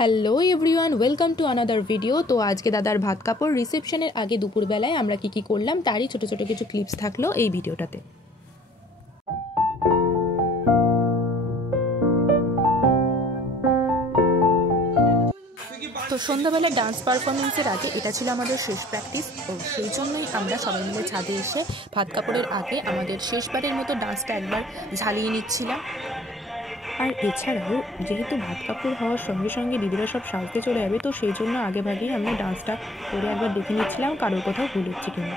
Hello everyone, welcome to another video. তো আজকে দাদার ভাত কাপড় রিসেপশনের আগে দুপুরবেলায় আমরা কি করলাম তারই ছোট ছোট কিছু ক্লিপস থাকলো এই ভিডিওটাতে। তো সন্ধ্যাবেলা ডান্স পারফরমেন্সের আগে এটা ছিল আমাদের শেষ প্র্যাকটিস। ও সেই জন্যই আমরা সবাই মিলে ছাদে এসে ভাত কাপড়ের আগে আমাদের শেষবারের মতো ডান্সটা একবার ঝালিয়ে নিচ্ছিলাম। আর এছাড়াও যেহেতু ভাত কাপড় হওয়ার সঙ্গে সঙ্গে দিদিরা সব সাজতে চলে যাবে, তো সেই জন্য আগে ভাগেই আমরা ডান্সটা করে একবার দেখে নিচ্ছিলাম কারোর কোথাও ভুল হচ্ছে কিনা।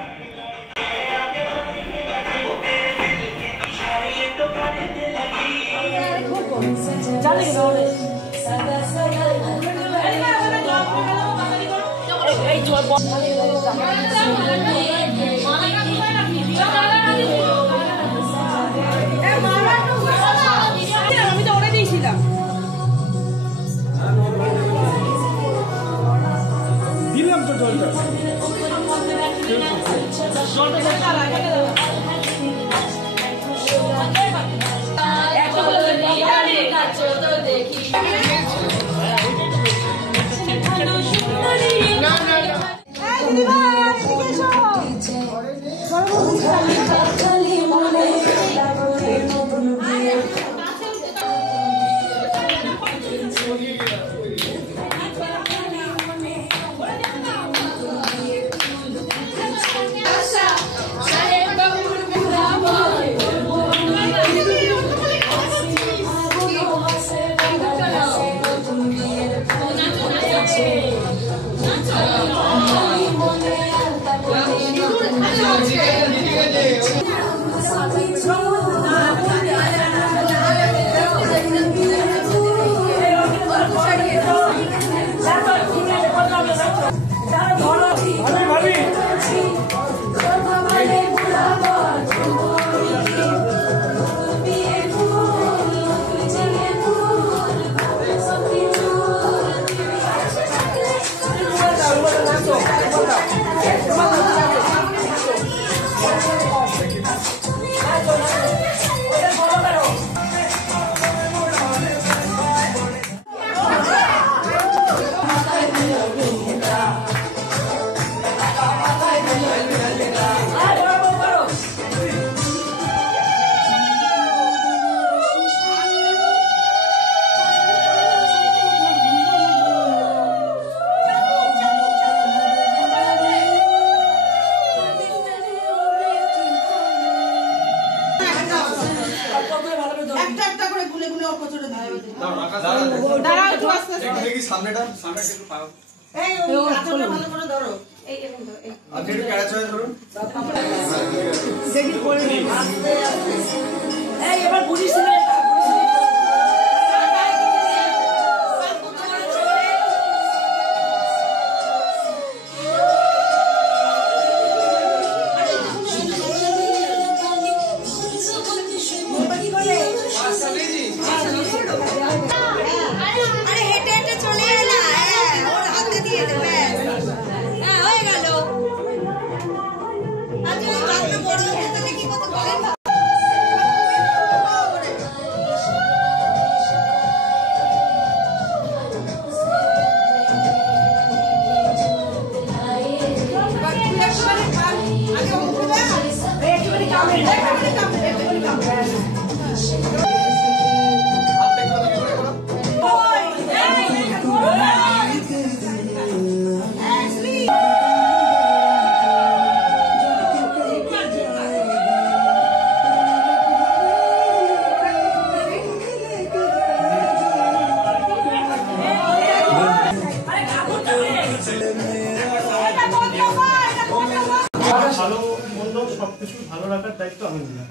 ভালো রাখার দায়িত্ব আমি নিলাম।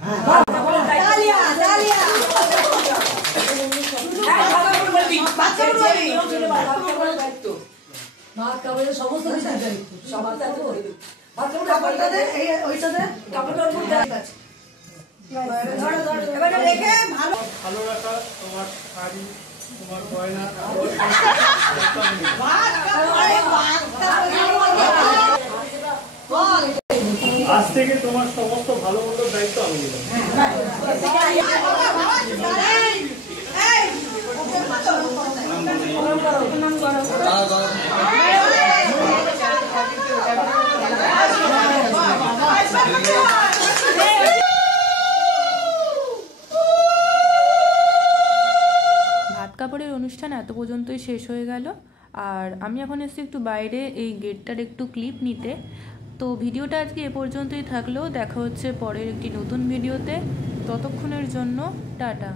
সমস্ত ভালো রাখা তোমার শাড়ি, তোমার গয়না, আজ থেকে তোমার সমস্ত ভালো মন্দ দায়িত্ব আমি নিলাম। ভাত কাপড়ের অনুষ্ঠান এত পর্যন্তই শেষ হয়ে গেল। আর আমি এখন এসেছি একটু বাইরে এই গেটটার একটু ক্লিপ নিতে। তো ভিডিওটা আজকে এ পর্যন্তই থাকলো, দেখা হচ্ছে পরের একটি নতুন ভিডিওতে। ততক্ষণের জন্য টাটা।